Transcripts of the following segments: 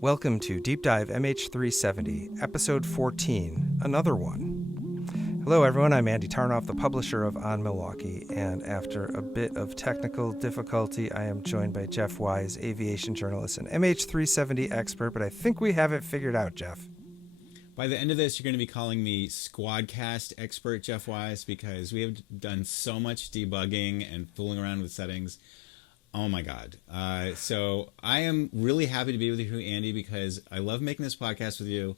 Welcome to Deep Dive MH17, Episode 14, another one. Hello everyone, I'm Andy Tarnoff, the publisher of On Milwaukee, and after a bit of technical difficulty, I am joined by Jeff Wise, aviation journalist and MH370 expert, but I think we have it figured out, Jeff. By the end of this, you're going to be calling me Squadcast expert Jeff Wise, because we have done so much debugging and fooling around with settings. Oh my God. So I am really happy to be with you, Andy, because I love making this podcast with you.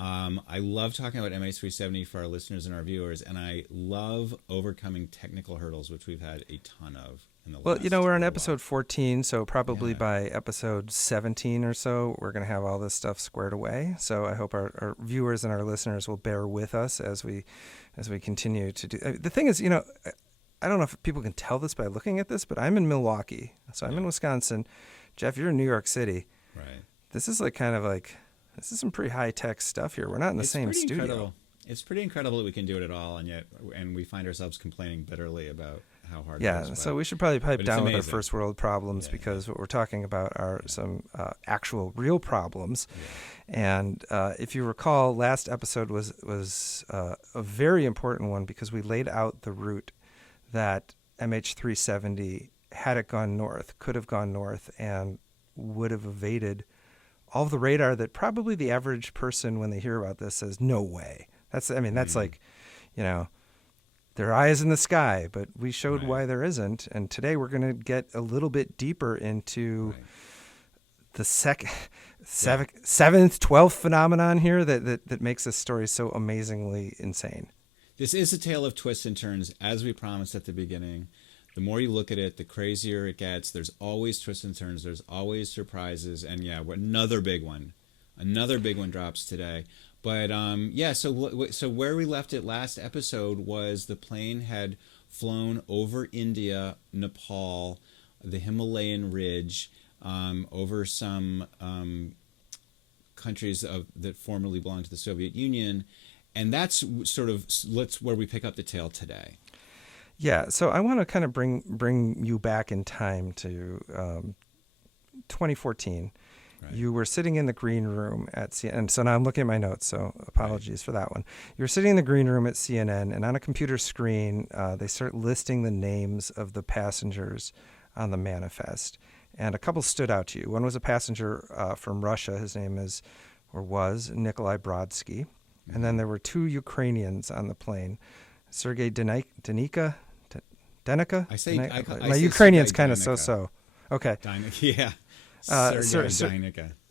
I love talking about MH370 for our listeners and our viewers, and I love overcoming technical hurdles, which we've had a ton of in the last. Well, you know, we're on episode 14, so probably by episode 17 or so, we're going to have all this stuff squared away. So I hope our viewers and our listeners will bear with us as we continue to do. The thing is, you know, I don't know if people can tell this by looking at this, but I'm in Milwaukee. So I'm in Wisconsin. Jeff, you're in New York City. Right. This is this is some pretty high-tech stuff here. We're not in the same studio. Incredible. It's pretty incredible that we can do it at all, and we find ourselves complaining bitterly about how hard it is. Yeah, so we should probably pipe down with our first world problems, because what we're talking about are some actual real problems. Yeah. And if you recall, last episode was a very important one because we laid out the route that MH370, had it gone north, could have gone north and would have evaded all of the radar that probably the average person, when they hear about this, says, no way. That's like, you know, there are eyes in the sky, but we showed why there isn't. And today we're going to get a little bit deeper into the seventh, 12th phenomenon here that makes this story so amazingly insane. This is a tale of twists and turns, as we promised at the beginning. The more you look at it, the crazier it gets. There's always twists and turns. There's always surprises. And another big one. Another big one drops today. But so where we left it last episode was the plane had flown over India, Nepal, the Himalayan ridge, over some countries that formerly belonged to the Soviet Union. And that's sort of where we pick up the tale today. Yeah, so I want to kind of bring you back in time to 2014. Right. You were sitting in the green room at CNN, and so now I'm looking at my notes, so apologies for that one. You were sitting in the green room at CNN, and on a computer screen, they start listing the names of the passengers on the manifest. And a couple stood out to you. One was a passenger from Russia. His name was Nikolai Brodsky. And then there were two Ukrainians on the plane, Sergei Denika. My Ukrainian's kind of so-so. Okay.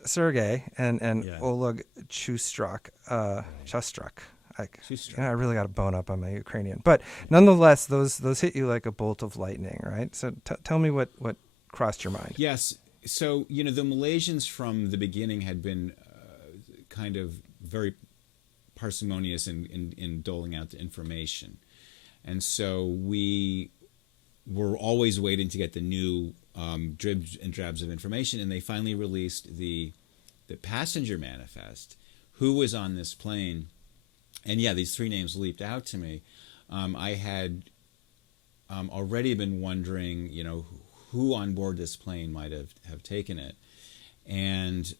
Sergei and Oleg Chustrak. I really got to bone up on my Ukrainian, but nonetheless, those hit you like a bolt of lightning, right? So tell me what crossed your mind. Yes. So the Malaysians from the beginning had been kind of very parsimonious in doling out the information, and so we were always waiting to get the new dribs and drabs of information, and they finally released the passenger manifest, who was on this plane, and these three names leaped out to me. I had already been wondering, who on board this plane might have taken it, and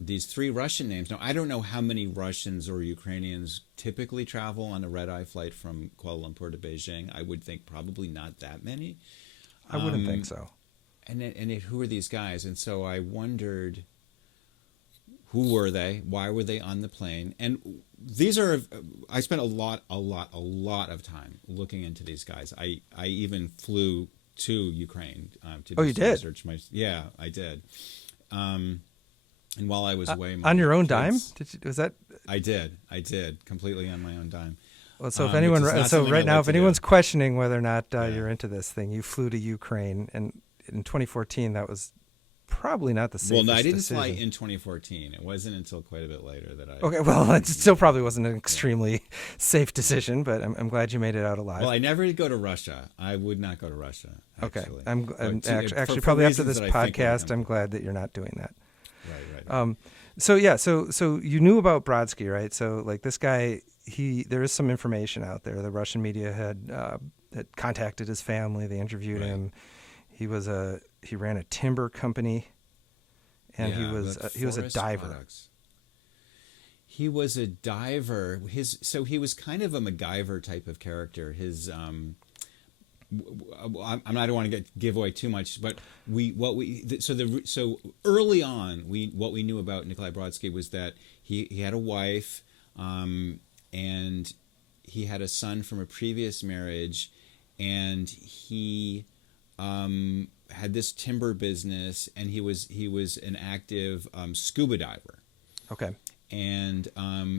these three Russian names. Now, I don't know how many Russians or Ukrainians typically travel on a red-eye flight from Kuala Lumpur to Beijing. I would think probably not that many. I wouldn't think so. And who are these guys? And so I wondered, who were they? Why were they on the plane? And I spent a lot of time looking into these guys. I even flew to Ukraine to do some research. Yeah, I did. And while I was away, on your own dime, I did completely on my own dime. Well, so if anyone's questioning whether or not you're into this thing, you flew to Ukraine, and in 2014, that was probably not the safest decision. Well, no, I didn't fly in 2014. It wasn't until quite a bit later that I. Okay, well, it still probably wasn't an extremely safe decision, but I'm glad you made it out alive. Well, I never did go to Russia. I would not go to Russia. Actually. Okay, actually, probably after this podcast, I'm glad that you're not doing that. Right. So you knew about Brodsky, right? So like this guy, there is some information out there. The Russian media had contacted his family. They interviewed him. He ran a timber company and he was a diver. Products. He was a diver. So he was kind of a MacGyver type of character. His I don't want to give away too much, but so early on, what we knew about Nikolai Brodsky was that he had a wife, and he had a son from a previous marriage, and he had this timber business, and he was an active scuba diver. Okay. And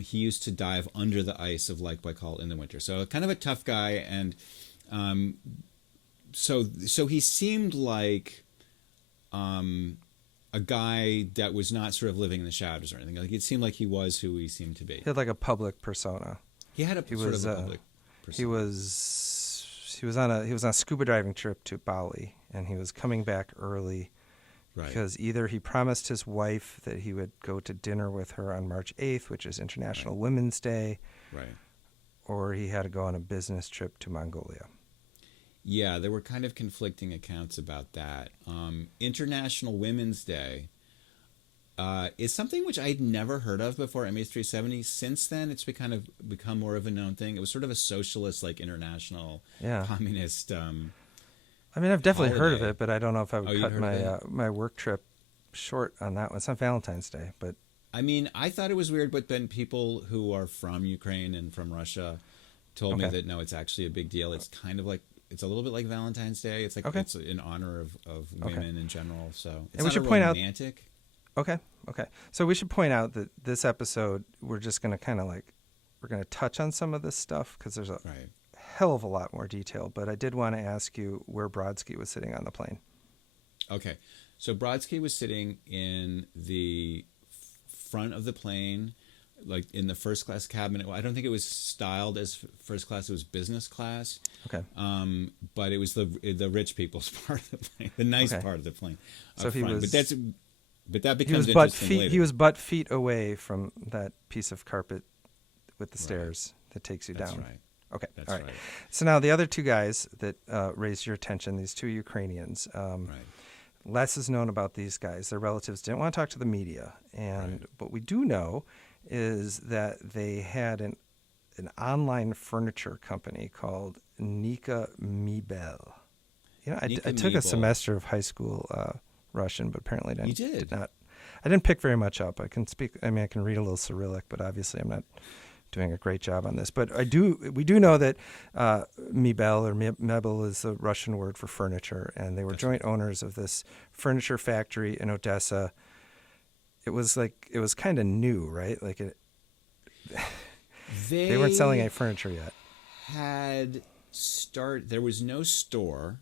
he used to dive under the ice of Lake Baikal in the winter. So kind of a tough guy, and so he seemed like a guy that was not sort of living in the shadows or anything. Like it seemed like he was who he seemed to be. He had like a public persona. He had a sort of a public persona. He was on a scuba diving trip to Bali, and he was coming back early. Right. Because either he promised his wife that he would go to dinner with her on March 8th, which is International Women's Day, right, or he had to go on a business trip to Mongolia. Yeah, there were kind of conflicting accounts about that. International Women's Day is something which I'd never heard of before MH370. Since then, it's become more of a known thing. It was sort of a socialist, like international communist. I mean, I've definitely heard of it, but I don't know if I would cut my work trip short on that one. It's not Valentine's Day, but I mean, I thought it was weird, but then people who are from Ukraine and from Russia told me that no, it's actually a big deal. It's kind of like it's a little bit like Valentine's Day. It's like it's in honor of women in general. So it's not romantic. Okay. So we should point out that this episode we're just going to kind of like we're going to touch on some of this stuff because there's a hell of a lot more detail, but I did want to ask you where Brodsky was sitting on the plane. Okay. So Brodsky was sitting in the front of the plane, like in the first class cabin. I don't think it was styled as first class. It was business class. Okay. But it was the rich people's part of the plane, the nice part of the plane. So he was, but that becomes interesting later. He was but feet away from that piece of carpet with the stairs that takes you down. That's right. Okay. That's all right. right. So now the other two guys that raised your attention, these two Ukrainians, less is known about these guys. Their relatives didn't want to talk to the media. And what we do know is that they had an online furniture company called Nika Mebel. You know, I took a semester of high school Russian, but apparently I did not. I didn't pick very much up. I can read a little Cyrillic, but obviously I'm not doing a great job on this. But we do know that Mebel or Mebel is the Russian word for furniture, and they were joint owners of this furniture factory in Odessa. It was kind of new, right? Like they weren't selling any furniture yet. There was no store.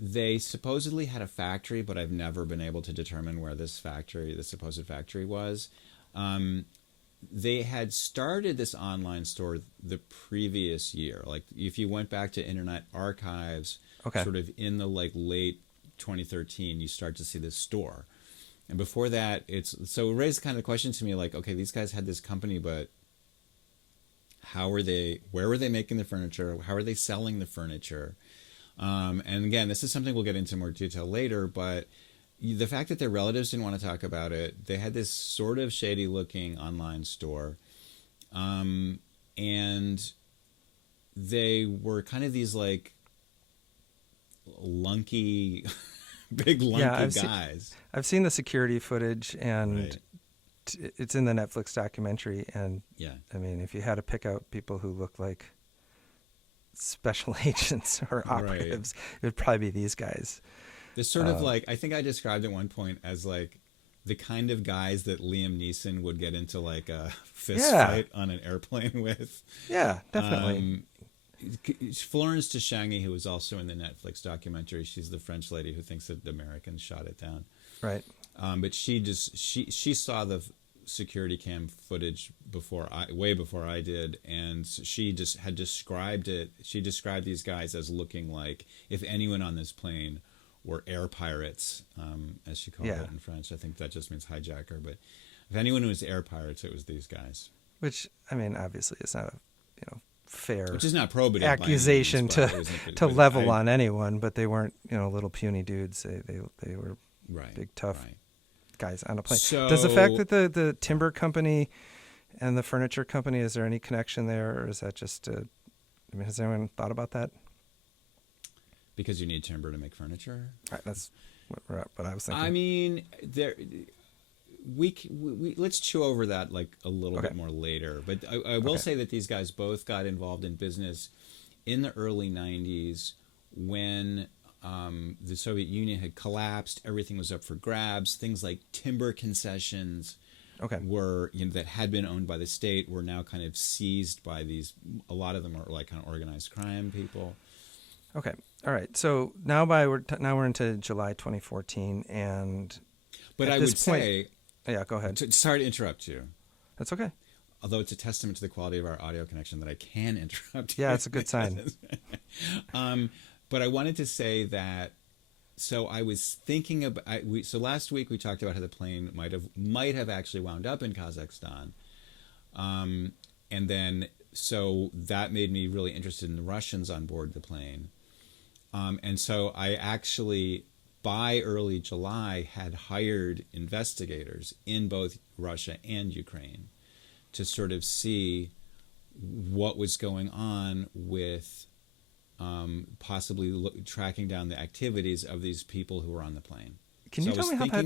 They supposedly had a factory, but I've never been able to determine where the supposed factory was. They had started this online store the previous year. Like if you went back to Internet Archives, sort of in the late 2013, you start to see this store. And before that, it raised kind of the question to me, like, okay, these guys had this company, but where were they making the furniture? How are they selling the furniture? And again, this is something we'll get into more detail later, but the fact that their relatives didn't want to talk about it, they had this sort of shady looking online store. And they were kind of these like lunky, big lunky guys. I've seen the security footage, and it's in the Netflix documentary. And I mean, if you had to pick out people who look like special agents or operatives, it would probably be these guys. This sort of like, I think I described at one point as like the kind of guys that Liam Neeson would get into like a fist fight on an airplane with. Yeah, definitely. Florence Tishaghi, who was also in the Netflix documentary, she's the French lady who thinks that the Americans shot it down. Right. But she saw the security cam footage way before I did, and she just had described it. She described these guys as looking like if anyone on this plane were air pirates, as she called it in French. I think that just means hijacker. But if anyone was air pirates, it was these guys. Which, I mean, obviously it's not a fair, which is not probative accusation to level on anyone, but they weren't little puny dudes. They were Right. Big tough Right. guys on a plane. So, Does the fact that the timber company and the furniture company, is there any connection there, or is that just? I mean, has anyone thought about that? because you need timber to make furniture. That's what I was thinking. I mean, we let's chew over that like a little bit more later. But I will say that these guys both got involved in business in the early 90s when the Soviet Union had collapsed. Everything was up for grabs. Things like timber concessions were, that had been owned by the state were now kind of seized by these. A lot of them are like kind of organized crime people. Okay. All right. So now we're into July 2014, and but I would say, yeah, go ahead. Sorry to interrupt you. That's okay. Although it's a testament to the quality of our audio connection that I can interrupt. Yeah, it's a good sign. But I wanted to say that. So I was thinking about. So last week we talked about how the plane might have actually wound up in Kazakhstan, and then so that made me really interested in the Russians on board the plane. And so I actually, by early July, had hired investigators in both Russia and Ukraine to sort of see what was going on with possibly tracking down the activities of these people who were on the plane. Can you tell me how that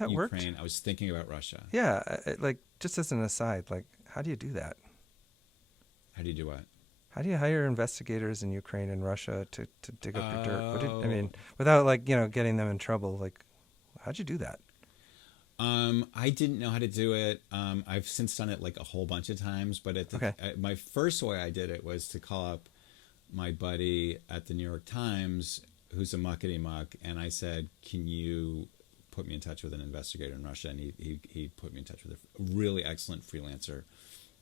Ukraine, worked? I was thinking about Russia. Yeah, like just as an aside, like how do you do that? How do you do what? How do you hire investigators in Ukraine and Russia to dig up your dirt? Without getting them in trouble. Like, how'd you do that? I didn't know how to do it. I've since done it like a whole bunch of times. But my first way I did it was to call up my buddy at the New York Times, who's a muckety muck, and I said, "Can you put me in touch with an investigator in Russia?" And he put me in touch with a really excellent freelancer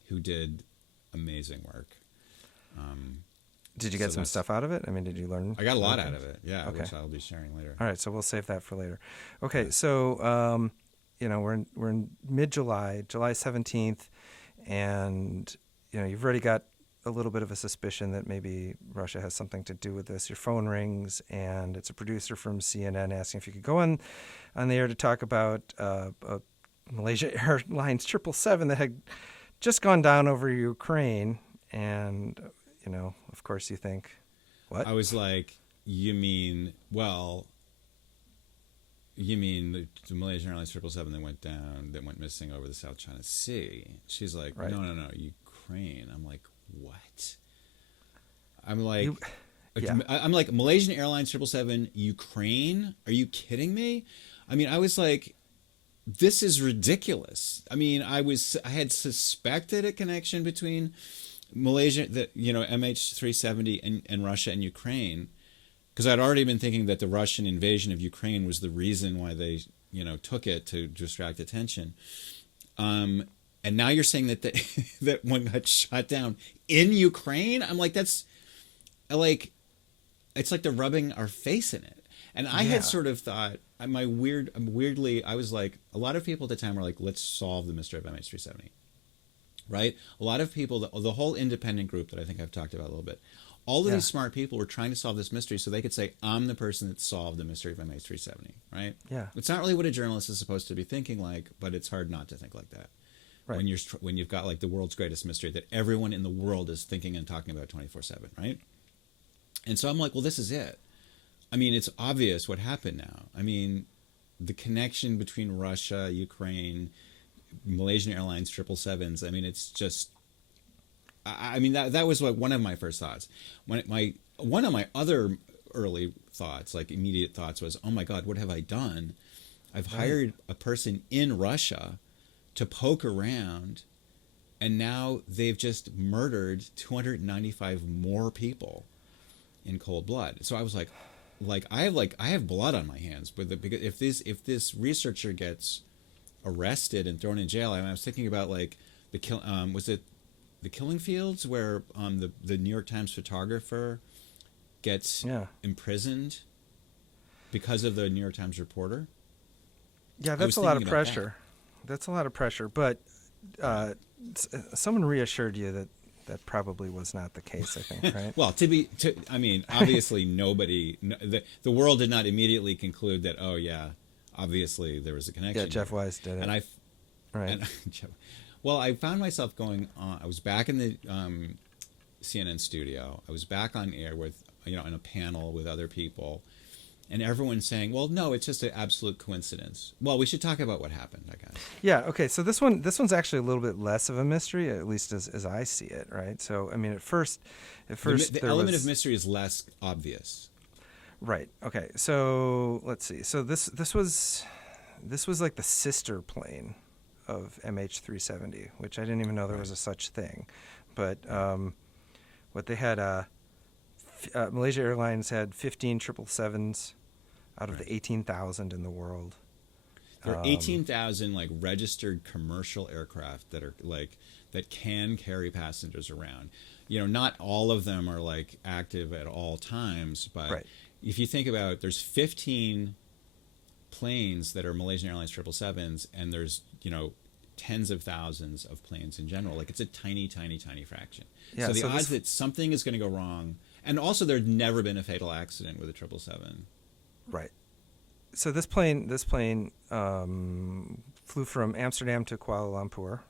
who did amazing work. Did you get some stuff out of it? I mean, did you learn? I got a lot out of it, yeah, which I'll be sharing later. All right, so we'll save that for later. Okay, so we're in mid-July, July 17th, and you've already got a little bit of a suspicion that maybe Russia has something to do with this. Your phone rings, and it's a producer from CNN asking if you could go on the air to talk about a Malaysia Airlines 777 that had just gone down over Ukraine, and of course you think, what? I was like, you mean the Malaysian Airlines 777 that went missing over the South China Sea? She's like, right. No, Ukraine. I'm like, what? I'm like, I'm like, Malaysian Airlines 777, Ukraine? Are you kidding me? I mean, I was like, this is ridiculous. I mean, I had suspected a connection between Malaysia, MH17 and Russia and Ukraine, because I'd already been thinking that the Russian invasion of Ukraine was the reason why they, took it to distract attention. And now you're saying that that one got shot down in Ukraine? I'm like, that's like, it's like they're rubbing our face in it. And I had sort of thought, weirdly, I was like, a lot of people at the time were like, let's solve the mystery of MH370. Right? A lot of people, the whole independent group that I think I've talked about a little bit, all of these smart people were trying to solve this mystery so they could say, I'm the person that solved the mystery of MH370, right? Yeah. It's not really what a journalist is supposed to be thinking like, but it's hard not to think like that. Right. When you've got like the world's greatest mystery that everyone in the world is thinking and talking about 24/7, right? And so I'm like, well, this is it. I mean, it's obvious what happened now. I mean, the connection between Russia, Ukraine, Malaysian Airlines 777s. I mean, it's just. I mean, that was like one of my first thoughts. One of my other early thoughts, like immediate thoughts, was, oh my God, what have I done? I've hired a person in Russia to poke around, and now they've just murdered 295 more people in cold blood. So I was like I have blood on my hands. Because if this researcher gets arrested and thrown in jail, I was thinking about like was it the Killing Fields where the New York Times photographer gets imprisoned because of the New York Times reporter? Yeah, that's a lot of pressure. That's a lot of pressure, but someone reassured you that probably was not the case, I think, right? Well, I mean, obviously the world did not immediately conclude that, oh yeah, obviously there was a connection. Yeah, Jeff Wise did it. And right. Well, I found myself going on. I was back in the CNN studio. I was back on air with, in a panel with other people, and everyone's saying, "Well, no, it's just an absolute coincidence." Well, we should talk about what happened, I guess. Yeah. Okay. So this one's actually a little bit less of a mystery, at least as I see it. Right. So I mean, at first, the element of mystery is less obvious. Right. Okay. So let's see. So this was like the sister plane of MH17, which I didn't even know there was a such thing. But what they had, Malaysia Airlines had 15 777s out of the 18,000 in the world. There are 18,000 like registered commercial aircraft that are like that can carry passengers around. Not all of them are like active at all times, but if you think about it, there's 15 planes that are Malaysian Airlines 777s, and there's tens of thousands of planes in general. Like it's a tiny, tiny, tiny fraction. Yeah, so the odds that something is going to go wrong, and also there's never been a fatal accident with a 777. Right. So this plane flew from Amsterdam to Kuala Lumpur,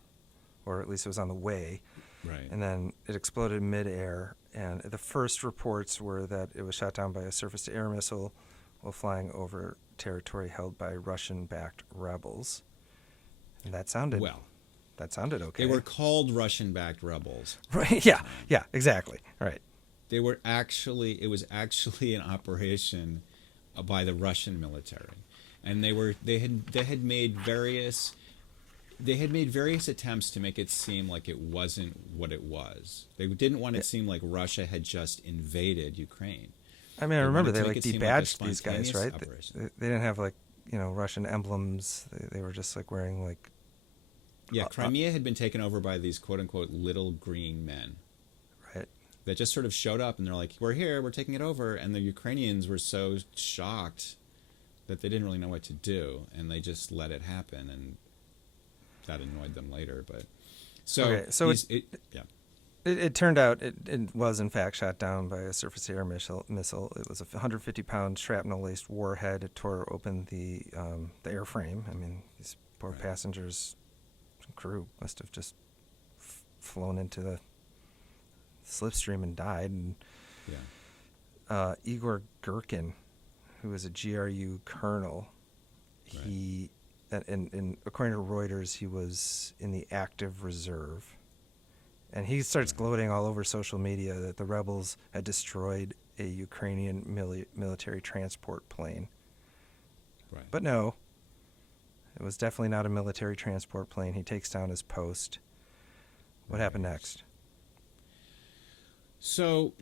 or at least it was on the way. Right. And then it exploded midair. And the first reports were that it was shot down by a surface-to-air missile while flying over territory held by Russian-backed rebels. And that sounded okay. They were called Russian-backed rebels. Right. Yeah. Yeah. Exactly. Right. It was actually an operation by the Russian military, and they had made various attempts to make it seem like it wasn't what it was. They didn't want it to seem like Russia had just invaded Ukraine. I mean, I remember they debadged these guys, right? They didn't have Russian emblems. They were just like wearing like. Yeah, Crimea had been taken over by these quote unquote little green men. Right. That just sort of showed up and they're like, "We're here, we're taking it over," and the Ukrainians were so shocked that they didn't really know what to do, and they just let it happen, and that annoyed them later. But it turned out it was in fact shot down by a surface-to-air missile. It was a 150-pound shrapnel-laced warhead. It tore open the airframe. I mean, these poor passengers, crew must have just flown into the slipstream and died. And Igor Gherkin, who was a GRU colonel, he and according to Reuters, he was in the active reserve. And he starts gloating all over social media that the rebels had destroyed a Ukrainian military transport plane. Right. But no, it was definitely not a military transport plane. He takes down his post. What happened next? So,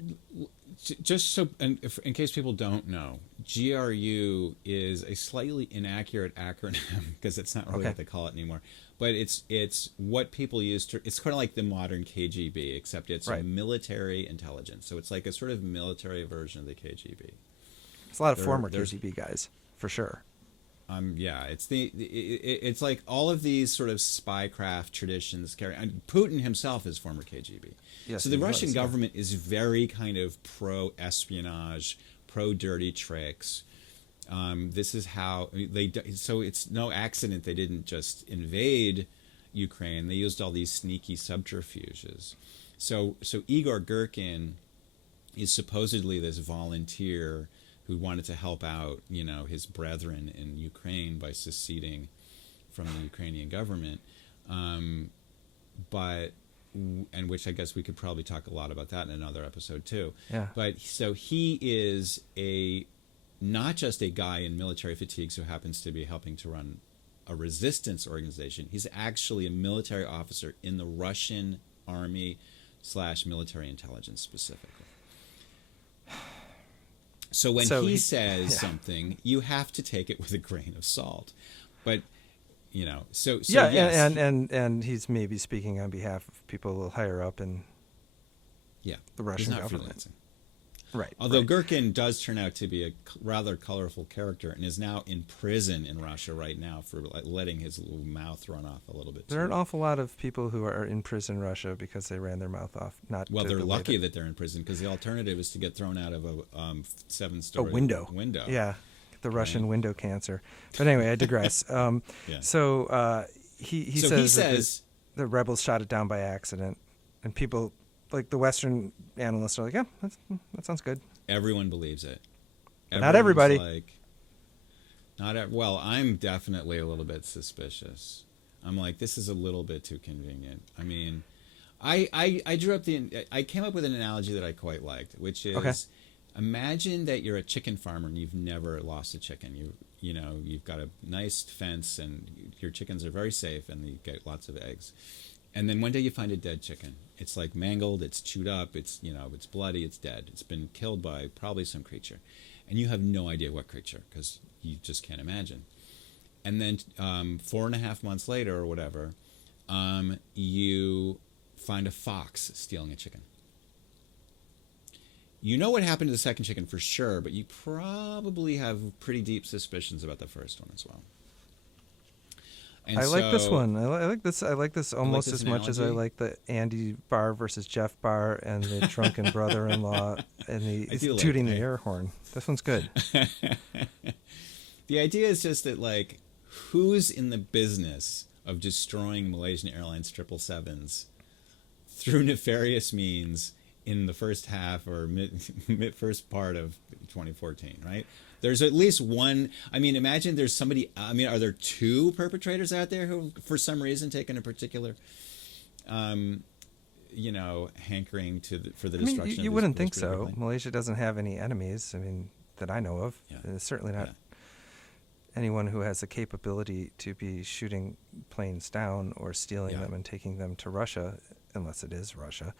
in case people don't know, GRU is a slightly inaccurate acronym because it's not really what they call it anymore. But it's what people use to. It's kind of like the modern KGB, except it's a military intelligence. So it's like a sort of military version of the KGB. It's a lot of former KGB guys, for sure. It's like all of these sort of spycraft traditions carry. And Putin himself is former KGB. Yes, so the Russian government is very kind of pro-espionage, pro-dirty tricks. This is how they. So it's no accident they didn't just invade Ukraine. They used all these sneaky subterfuges. So Igor Gherkin is supposedly this volunteer who wanted to help out, his brethren in Ukraine by seceding from the Ukrainian government, and which I guess we could probably talk a lot about that in another episode too. Yeah. But so he is not just a guy in military fatigues who happens to be helping to run a resistance organization. He's actually a military officer in the Russian army/military intelligence specifically. So when he says something, you have to take it with a grain of salt. But, yes. and he's maybe speaking on behalf of people a little higher up in the Russian government. Freelancing. Right. Although Gherkin does turn out to be a rather colorful character and is now in prison in Russia right now for letting his little mouth run off a little bit. There are an awful lot of people who are in prison in Russia because they ran their mouth off. They're lucky that they're in prison because the alternative is to get thrown out of a 7-story window. Window. Yeah. like the Russian window cancer. But anyway, I digress. Yeah. So he says that the rebels shot it down by accident, and people like the Western analysts are like, yeah, that sounds good. Everyone believes it. Not everybody. Well, I'm definitely a little bit suspicious. I'm like, this is a little bit too convenient. I mean, I came up with an analogy that I quite liked, which is, imagine that you're a chicken farmer and you've never lost a chicken. You've got a nice fence and your chickens are very safe and you get lots of eggs. And then one day you find a dead chicken. It's like mangled, it's chewed up, it's bloody, it's dead. It's been killed by probably some creature. And you have no idea what creature because you just can't imagine. And then 4.5 months later or whatever, you find a fox stealing a chicken. You know what happened to the second chicken for sure, but you probably have pretty deep suspicions about the first one as well. And I like this one. I like this. I like this almost as much as I like the Andy Barr versus Jeff Barr and the drunken brother-in-law and the tooting the air horn. This one's good. The idea is just that, like, who's in the business of destroying Malaysian Airlines 777s through nefarious means in the first half or first part of 2014, right? There's at least one. I mean, imagine there's somebody. I mean, are there two perpetrators out there who, for some reason, taken a particular, hankering for the destruction? You wouldn't think so. Malaysia doesn't have any enemies. I mean, that I know of. Yeah. It's certainly not anyone who has the capability to be shooting planes down or stealing them and taking them to Russia, unless it is Russia.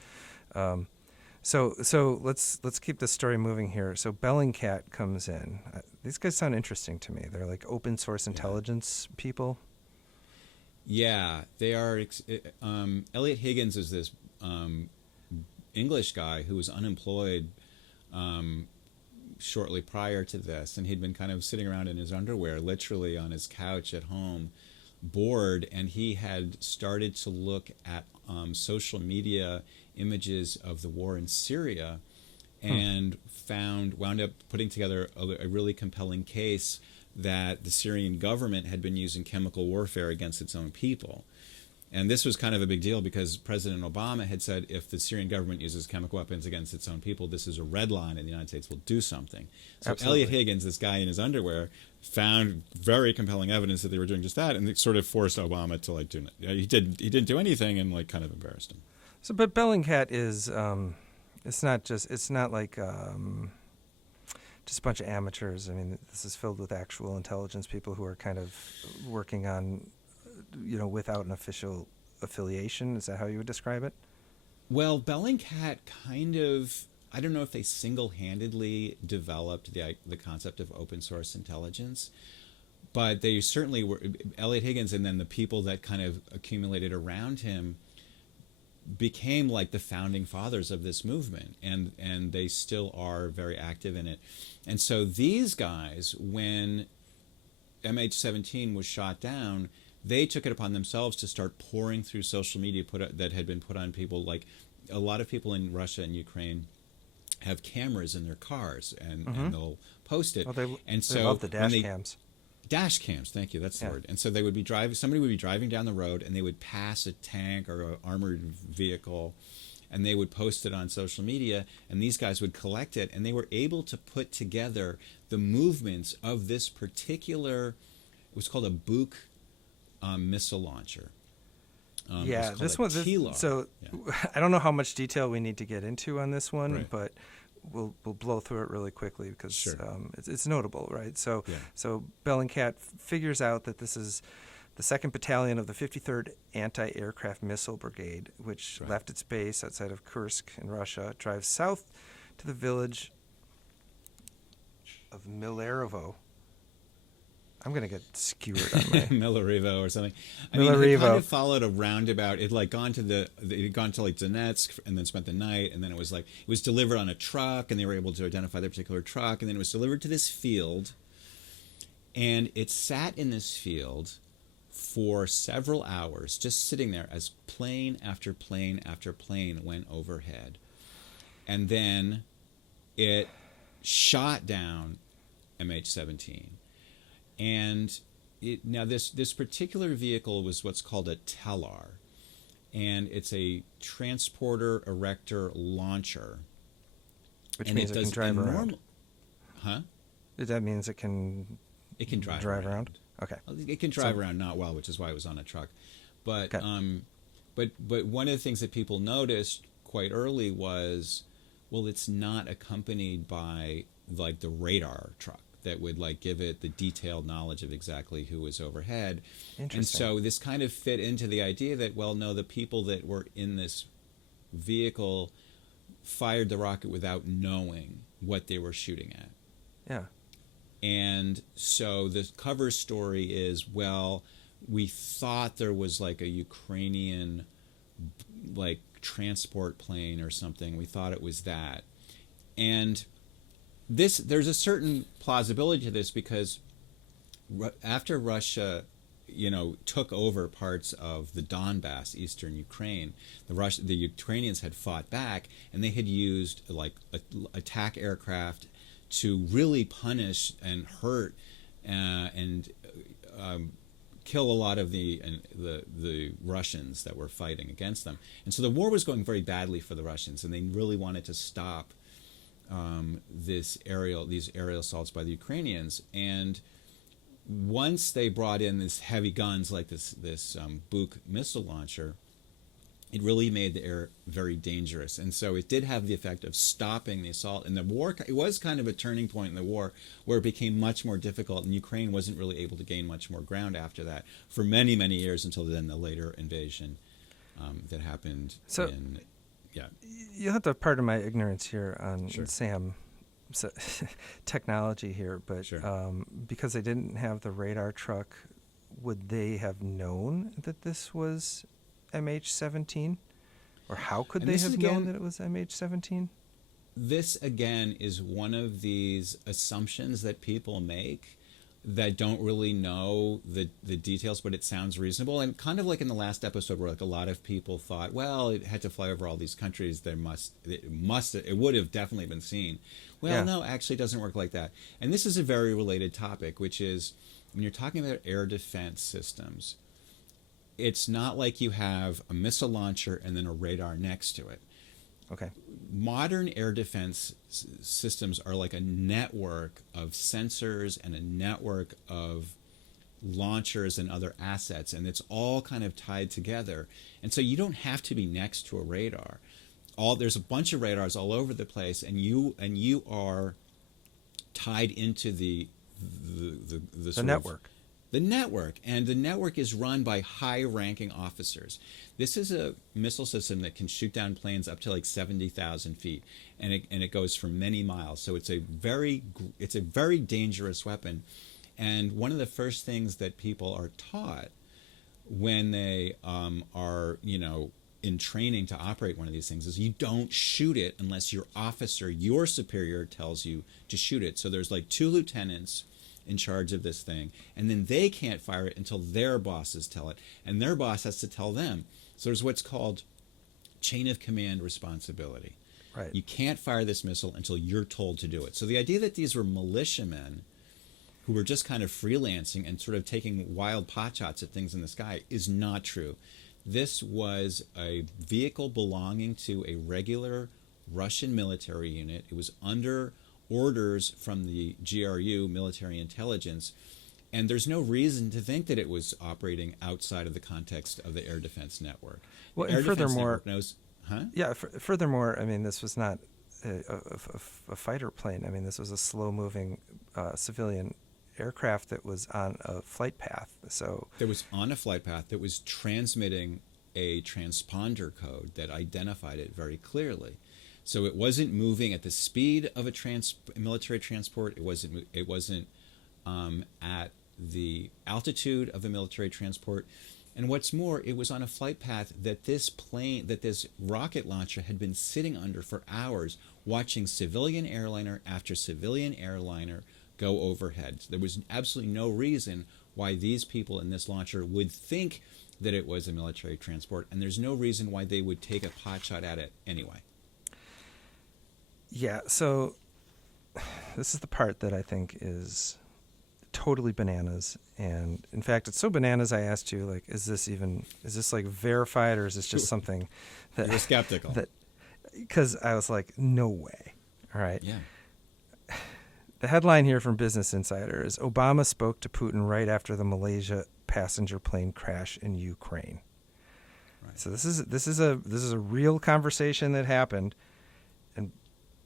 So let's keep this story moving here. So Bellingcat comes in. These guys sound interesting to me. They're like open source intelligence people. Yeah, they are. Elliot Higgins is this English guy who was unemployed shortly prior to this, and he'd been kind of sitting around in his underwear, literally on his couch at home, bored, and he had started to look at social media images of the war in Syria and wound up putting together a really compelling case that the Syrian government had been using chemical warfare against its own people. And this was kind of a big deal because President Obama had said if the Syrian government uses chemical weapons against its own people, this is a red line and the United States will do something. So Absolutely. Elliot Higgins, this guy in his underwear, found very compelling evidence that they were doing just that, and it sort of forced Obama to like do it. He didn't do anything and like kind of embarrassed him. So, but Bellingcat is it's not like just a bunch of amateurs. I mean, this is filled with actual intelligence people who are kind of working on, without an official affiliation. Is that how you would describe it? Well, Bellingcat kind of, I don't know if they single-handedly developed the concept of open source intelligence, but they certainly were. Elliot Higgins and then the people that kind of accumulated around him became like the founding fathers of this movement, and they still are very active in it. And so these guys, when MH17 was shot down, they took it upon themselves to start pouring through social media that had been put on people. Like a lot of people in Russia and Ukraine have cameras in their cars, and they'll post it. Well, and so they love the dash cams. Dash cams, thank you, that's the word. And so they would be somebody would be driving down the road and they would pass a tank or an armored vehicle and they would post it on social media, and these guys would collect it, and they were able to put together the movements of this particular, it was called a Buk missile launcher. This one. I don't know how much detail we need to get into on this one, but we'll blow through it really quickly because it's notable, right? So Bellingcat figures out that this is the 2nd Battalion of the 53rd Anti-Aircraft Missile Brigade, which left its base outside of Kursk in Russia, drives south to the village of Milarevo. I'm going to get skewered on my... Milarevo or something. I mean, it kind of followed a roundabout. It like gone to like Donetsk and then spent the night, and then it was delivered on a truck, and they were able to identify their particular truck, and then it was delivered to this field, and it sat in this field for several hours, just sitting there as plane after plane after plane went overhead. And then it shot down MH17. And now this particular vehicle was what's called a TELAR, and it's a transporter erector launcher. Which means it can drive around. Huh? That means it can drive around. Okay. It can drive around not well, which is why it was on a truck. But but one of the things that people noticed quite early was, well, it's not accompanied by like the radar truck that would like give it the detailed knowledge of exactly who was overhead. Interesting. And so this kind of fit into the idea that, well, no, the people that were in this vehicle fired the rocket without knowing what they were shooting at. Yeah. And so the cover story is, well, we thought there was like a Ukrainian like transport plane or something. We thought it was that. And there's a certain plausibility to this because after Russia, took over parts of the Donbass, eastern Ukraine, the Ukrainians had fought back, and they had used like attack aircraft to really punish and hurt and kill a lot of the Russians that were fighting against them. And so the war was going very badly for the Russians, and they really wanted to stop these aerial assaults by the Ukrainians. And once they brought in these heavy guns like this Buk missile launcher, it really made the air very dangerous. And so it did have the effect of stopping the assault. And the war, it was kind of a turning point in the war where it became much more difficult, and Ukraine wasn't really able to gain much more ground after that for many, many years until then the later invasion that happened. So you'll have to pardon my ignorance here on Sam technology here, but because they didn't have the radar truck, would they have known that this was MH17? Or how could they have known that it was MH17? This, again, is one of these assumptions that people make that don't really know the details, but it sounds reasonable. And kind of like in the last episode where like a lot of people thought, well, it had to fly over all these countries, it would have definitely been seen. Well, no, actually it doesn't work like that. And this is a very related topic, which is when you're talking about air defense systems, it's not like you have a missile launcher and then a radar next to it. Okay. Modern air defense systems are like a network of sensors and a network of launchers and other assets, and it's all kind of tied together. And so you don't have to be next to a radar. There's a bunch of radars all over the place, and you are tied into the network. The network, and the network is run by high-ranking officers. This is a missile system that can shoot down planes up to like 70,000 feet, and it goes for many miles. So it's a very dangerous weapon. And one of the first things that people are taught when they are in training to operate one of these things is you don't shoot it unless your officer, your superior, tells you to shoot it. So there's like 2 lieutenants in charge of this thing, and then they can't fire it until their bosses tell it, and their boss has to tell them. So there's what's called chain of command responsibility. Right. You can't fire this missile until you're told to do it. So the idea that these were militiamen who were just kind of freelancing and sort of taking wild potshots at things in the sky is not true. This was a vehicle belonging to a regular Russian military unit. It was under orders from the GRU, military intelligence, and there's no reason to think that it was operating outside of the context of the air defense network. Well, and furthermore, furthermore, I mean, this was not a fighter plane. I mean, this was a slow-moving civilian aircraft that was on a flight path. So it was on a flight path that was transmitting a transponder code that identified it very clearly. So it wasn't moving at the speed of a military transport. It wasn't at the altitude of a military transport. And what's more, it was on a flight path that this rocket launcher had been sitting under for hours, watching civilian airliner after civilian airliner go overhead. So there was absolutely no reason why these people in this launcher would think that it was a military transport, and there's no reason why they would take a pot shot at it anyway. Yeah, so this is the part that I think is totally bananas. And in fact, it's so bananas, I asked you, like, is this like verified, or is this just something that you're skeptical? Because I was like, no way. All right. Yeah. The headline here from Business Insider is Obama spoke to Putin right after the Malaysia passenger plane crash in Ukraine. Right. So this is a real conversation that happened, and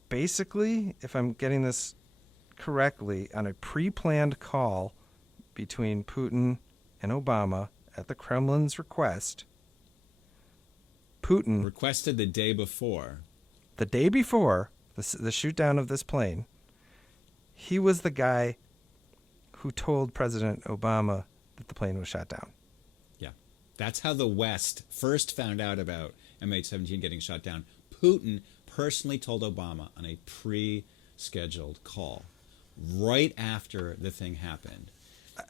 basically, if I'm getting this correctly, on a pre-planned call between Putin and Obama at the Kremlin's request, Putin requested the day before the shoot down of this plane. He was the guy who told President Obama that the plane was shot down. Yeah. That's how the West first found out about MH17 getting shot down. Putin personally told Obama on a pre-scheduled call right after the thing happened.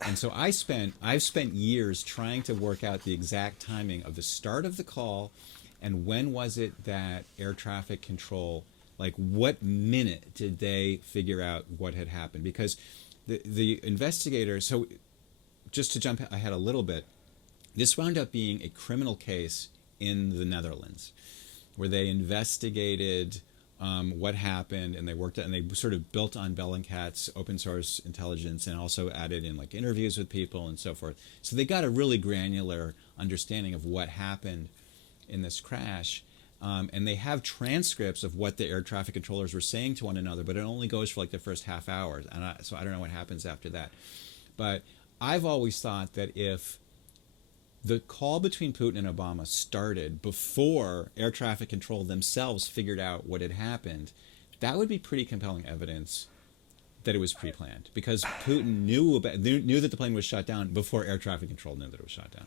And so I've spent years trying to work out the exact timing of the start of the call and when was it that air traffic control, like what minute did they figure out what had happened? Because the investigators, so just to jump ahead a little bit, this wound up being a criminal case in the Netherlands where they investigated what happened, and they worked and they sort of built on Bellingcat's open source intelligence and also added in like interviews with people and so forth. So they got a really granular understanding of what happened in this crash. And they have transcripts of what the air traffic controllers were saying to one another, but it only goes for like the first half hour. And so I don't know what happens after that. But I've always thought that if the call between Putin and Obama started before air traffic control themselves figured out what had happened, that would be pretty compelling evidence that it was pre-planned, because Putin knew that the plane was shot down before air traffic control knew that it was shot down.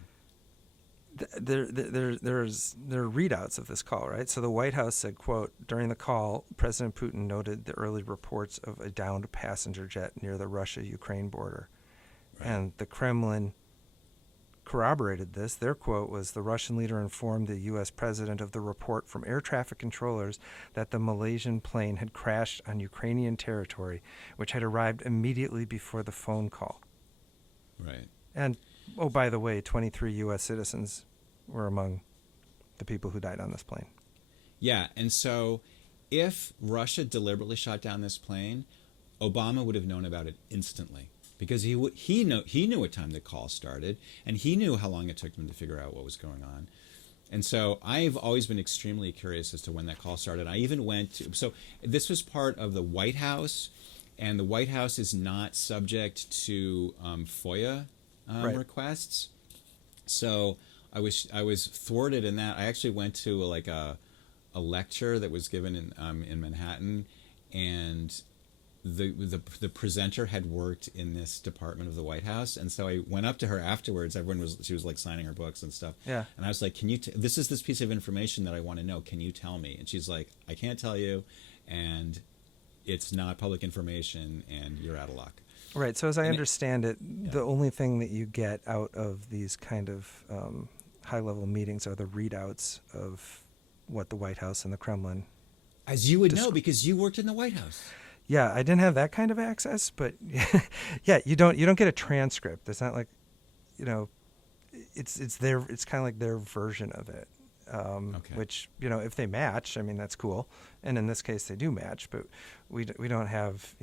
There are readouts of this call, right? So the White House said, quote, during the call, President Putin noted the early reports of a downed passenger jet near the Russia-Ukraine border. Right. And the Kremlin corroborated this. Their quote was, the Russian leader informed the U.S. president of the report from air traffic controllers that the Malaysian plane had crashed on Ukrainian territory, which had arrived immediately before the phone call. Right. And, oh, by the way, 23 U.S. citizens were among the people who died on this plane. Yeah, and so if Russia deliberately shot down this plane, Obama would have known about it instantly, because he knew what time the call started, and he knew how long it took them to figure out what was going on. And so I've always been extremely curious as to when that call started. I even so this was part of the White House, and the White House is not subject to FOIA right. requests. So I was thwarted in that. I actually went to a lecture that was given in Manhattan, and the presenter had worked in this department of the White House, and so I went up to her afterwards. She was like signing her books and stuff. Yeah. And I was like, this is this piece of information that I want to know. Can you tell me? And she's like, I can't tell you, and it's not public information, and you're out of luck. Right. So as I understand it, the only thing that you get out of these kind of high-level meetings are the readouts of what the White House and the Kremlin. As you would know, because you worked in the White House. Yeah, I didn't have that kind of access, but yeah, you don't get a transcript. It's not like, it's kind of like their version of it. Okay. Which, if they match, I mean, that's cool. And in this case, they do match, but we don't have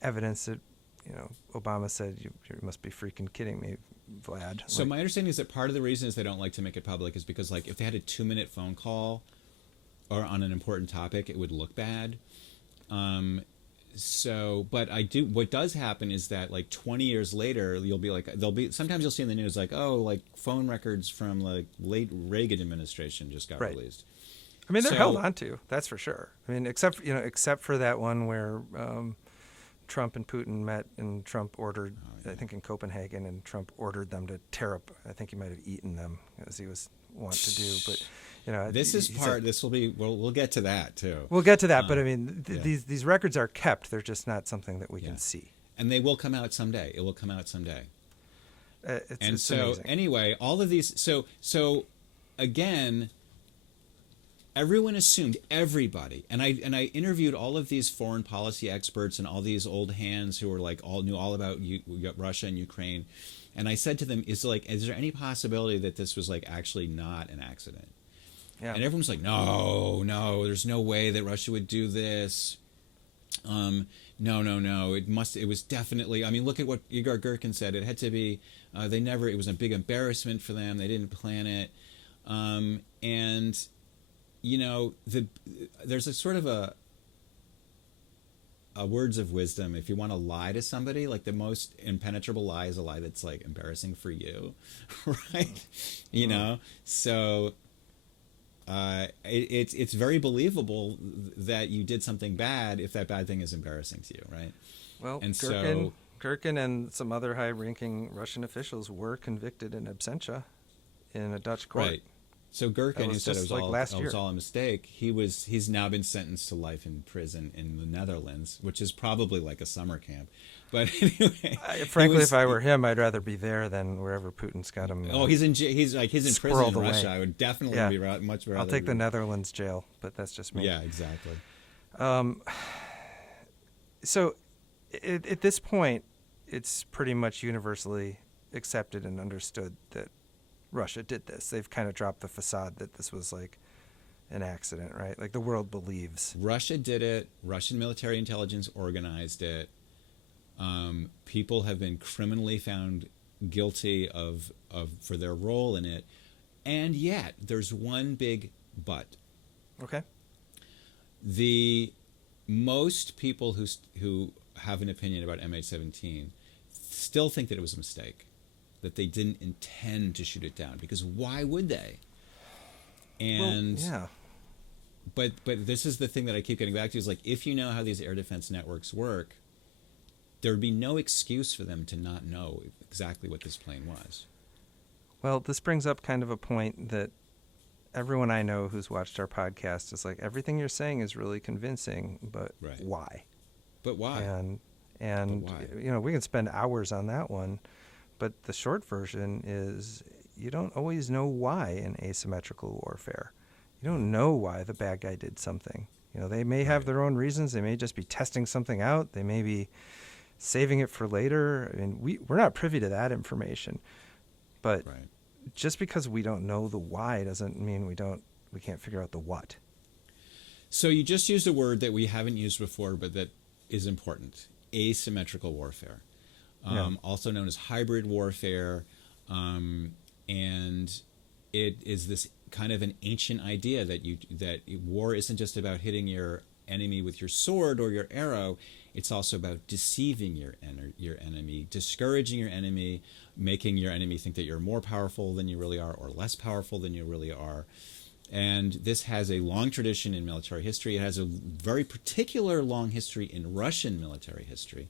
evidence that, Obama said, you must be freaking kidding me, Vlad. So my understanding is that part of the reason is they don't like to make it public is because, like, if they had a 2-minute phone call or on an important topic, it would look bad. But what does happen is that, like, 20 years later, sometimes you'll see in the news, like, oh, like phone records from like late Reagan administration just got released. I mean, they're held on to, that's for sure. I mean, except for that one where, Trump and Putin met, and Trump ordered, I think in Copenhagen, and Trump ordered them to tear up. I think he might have eaten them, as he was wont to do. But we'll get to that too. We'll get to that, but I mean, these records are kept. They're just not something that we can see. And they will come out someday. It will come out someday. It's amazing. Anyway, all of these. So again, everyone assumed, everybody, and I interviewed all of these foreign policy experts and all these old hands who were like knew all about Russia and Ukraine, and I said to them, is there any possibility that this was like actually not an accident? Yeah. And everyone's like, no, there's no way that Russia would do this. No. It was definitely. I mean, look at what Igor Girkin said. It had to be. It was a big embarrassment for them. They didn't plan it. And there's a sort of a words of wisdom. If you want to lie to somebody, like the most impenetrable lie is a lie that's like embarrassing for you, right? You know, so. It's very believable that you did something bad if that bad thing is embarrassing to you, right? Well, and Girkin and some other high-ranking Russian officials were convicted in absentia in a Dutch court. Right. So Girkin, who said it was all a mistake, he's now been sentenced to life in prison in the Netherlands, which is probably like a summer camp. But anyway, frankly, if I were him, I'd rather be there than wherever Putin's got him. He's in prison in Russia. I would definitely be much rather. I'll take the Netherlands jail, but that's just me. Yeah, exactly. So, at this point, it's pretty much universally accepted and understood that Russia did this. They've kind of dropped the facade that this was like an accident, right? Like the world believes. Russia did it. Russian military intelligence organized it. People have been criminally found guilty for their role in it. And yet, there's one big but. Okay. The most people who have an opinion about MH17 still think that it was a mistake, that they didn't intend to shoot it down, because why would they? And but this is the thing that I keep getting back to, is like, if you know how these air defense networks work, there would be no excuse for them to not know exactly what this plane was. Well, this brings up kind of a point that everyone I know who's watched our podcast is like, everything you're saying is really convincing, but why? But why? And why? We can spend hours on that one, but the short version is you don't always know why in asymmetrical warfare. You don't know why the bad guy did something. They may have their own reasons. They may just be testing something out. They may be saving it for later. I mean, we're not privy to that information, but just because we don't know the why doesn't mean we can't figure out the what. So you just used a word that we haven't used before, but that is important: asymmetrical warfare, also known as hybrid warfare, and it is this kind of an ancient idea that war isn't just about hitting your enemy with your sword or your arrow. It's also about deceiving your enemy, discouraging your enemy, making your enemy think that you're more powerful than you really are, or less powerful than you really are. And this has a long tradition in military history. It has a very particular long history in Russian military history.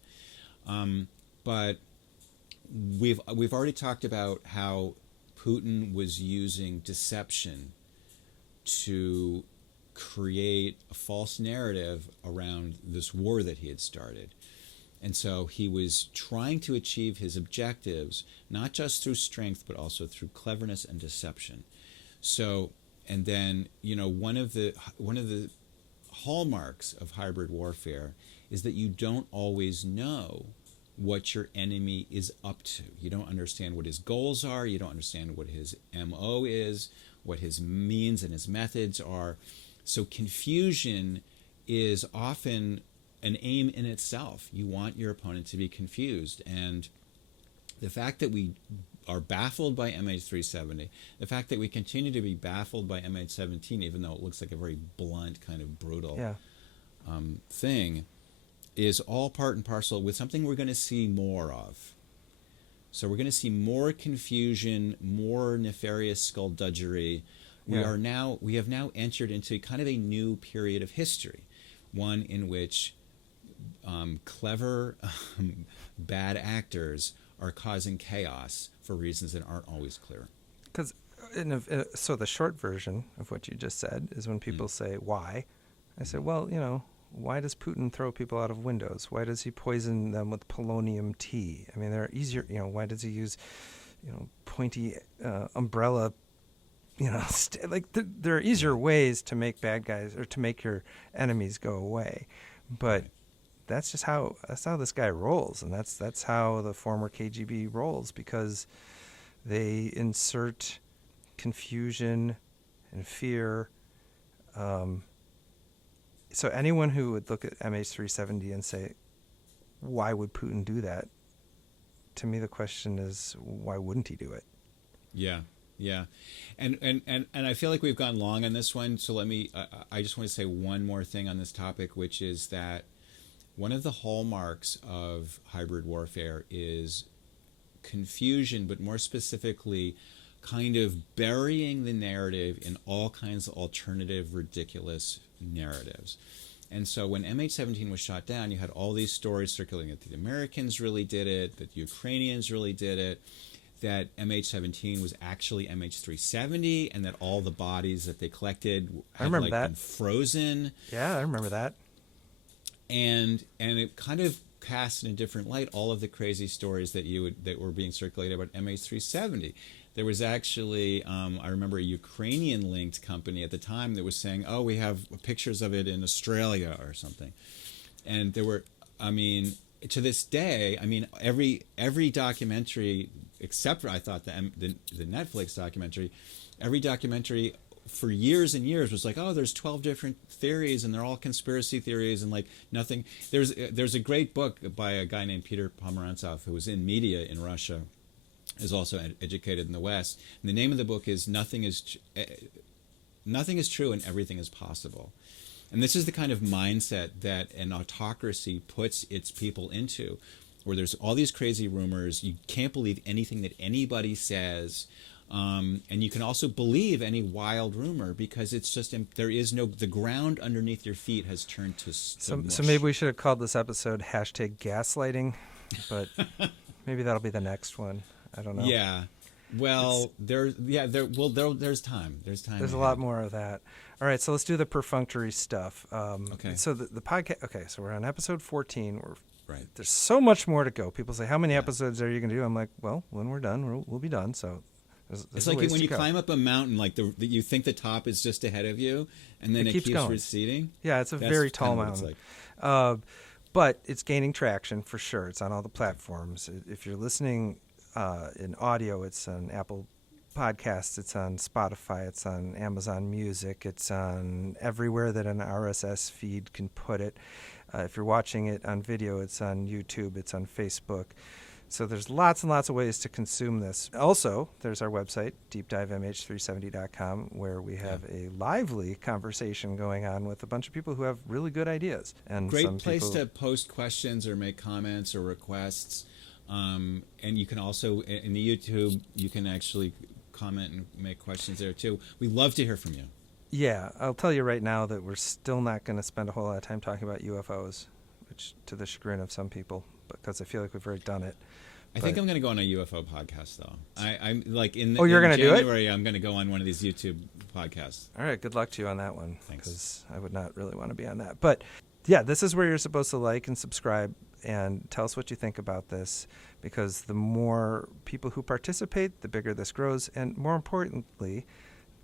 But we've already talked about how Putin was using deception to create a false narrative around this war that he had started. And so he was trying to achieve his objectives, not just through strength, but also through cleverness and deception. So, and then, one of the hallmarks of hybrid warfare is that you don't always know what your enemy is up to. You don't understand what his goals are. You don't understand what his MO is, what his means and his methods are. So confusion is often an aim in itself. You want your opponent to be confused. And the fact that we are baffled by MH370, the fact that we continue to be baffled by MH17, even though it looks like a very blunt, kind of brutal thing, is all part and parcel with something we're going to see more of. So we're going to see more confusion, more nefarious skullduggery. We have now entered into kind of a new period of history, one in which clever bad actors are causing chaos for reasons that aren't always clear. Because so the short version of what you just said is when people say why, I say, well, why does Putin throw people out of windows? Why does he poison them with polonium tea? I mean, they're easier. Why does he use pointy umbrella there are easier ways to make bad guys or to make your enemies go away, but that's how this guy rolls, and that's how the former KGB rolls, because they insert confusion and fear. So anyone who would look at MH370 and say, why would Putin do that? To me, the question is, why wouldn't he do it? Yeah. And I feel like we've gone long on this one. So I just want to say one more thing on this topic, which is that one of the hallmarks of hybrid warfare is confusion, but more specifically, kind of burying the narrative in all kinds of alternative, ridiculous narratives. And so when MH17 was shot down, you had all these stories circulating that the Americans really did it, that the Ukrainians really did it, that MH17 was actually MH370, and that all the bodies that they collected had been frozen. Yeah, I remember that. And it kind of cast in a different light all of the crazy stories that were being circulated about MH370. There was actually, I remember, a Ukrainian-linked company at the time that was saying, "Oh, we have pictures of it in Australia or something," and there were, to this day, every documentary, except for I thought the Netflix documentary, every documentary for years and years was like, oh, there's 12 different theories and they're all conspiracy theories and like nothing. There's a great book by a guy named Peter Pomerantsev who was in media in Russia, is also educated in the West. And the name of the book is Nothing is True and Everything is Possible. And this is the kind of mindset that an autocracy puts its people into, where there's all these crazy rumors. You can't believe anything that anybody says. And you can also believe any wild rumor because it's just, the ground underneath your feet has turned to mush. So maybe we should have called this episode #gaslighting, but maybe that'll be the next one. I don't know. Yeah. Well, there's time. There's a lot more of that. All right, so let's do the perfunctory stuff. Okay. So the podcast. Okay, so we're on episode 14. Right. There's so much more to go. People say, "How many episodes are you going to do?" I'm like, "Well, when we're done, we'll be done." So there's it's like when you climb up a mountain, like you think the top is just ahead of you, and then it keeps receding. Yeah, it's a very tall mountain. But it's gaining traction for sure. It's on all the platforms. If you're listening in audio, it's on Apple Podcasts, it's on Spotify, it's on Amazon Music, it's on everywhere that an RSS feed can put it. If you're watching it on video, it's on YouTube, it's on Facebook. So there's lots and lots of ways to consume this. Also, there's our website, deepdivemh370.com, where we have a lively conversation going on with a bunch of people who have really good ideas. And great place to post questions or make comments or requests. And you can also, in the YouTube, you can actually comment and make questions there too. We love to hear from you. Yeah, I'll tell you right now that we're still not going to spend a whole lot of time talking about UFOs, which to the chagrin of some people, because I feel like we've already done it. I think I'm going to go on a UFO podcast, though. I'm like in you're going to do it? January, I'm going to go on one of these YouTube podcasts. All right, good luck to you on that one. Thanks. Because I would not really want to be on that. But yeah, this is where you're supposed to like and subscribe and tell us what you think about this, because the more people who participate, the bigger this grows. And more importantly,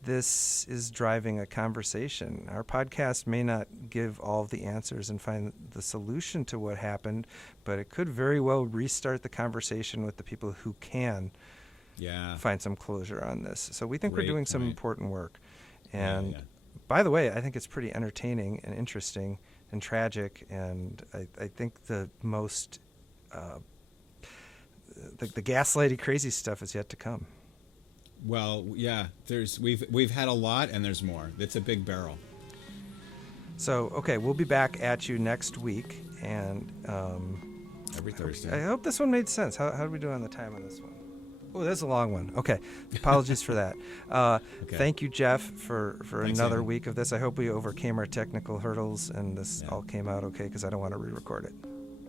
this is driving a conversation. Our podcast may not give all of the answers and find the solution to what happened, but it could very well restart the conversation with the people who can find some closure on this. So we think we're doing some important work. And by the way, I think it's pretty entertaining and interesting and tragic, and I think the most the gaslighty crazy stuff is yet to come. Well, yeah, we've had a lot, and there's more. It's a big barrel. So, okay, we'll be back at you next week, and every Thursday. I hope this one made sense. How did we do on the time on this one? Oh, that's a long one. Okay, apologies for that. Okay. Thank you, Jeff, for another week of this. I hope we overcame our technical hurdles, and this all came out okay, because I don't want to re-record it.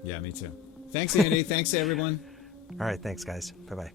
Yeah, me too. Thanks, Andy. Thanks, everyone. All right, thanks, guys. Bye-bye.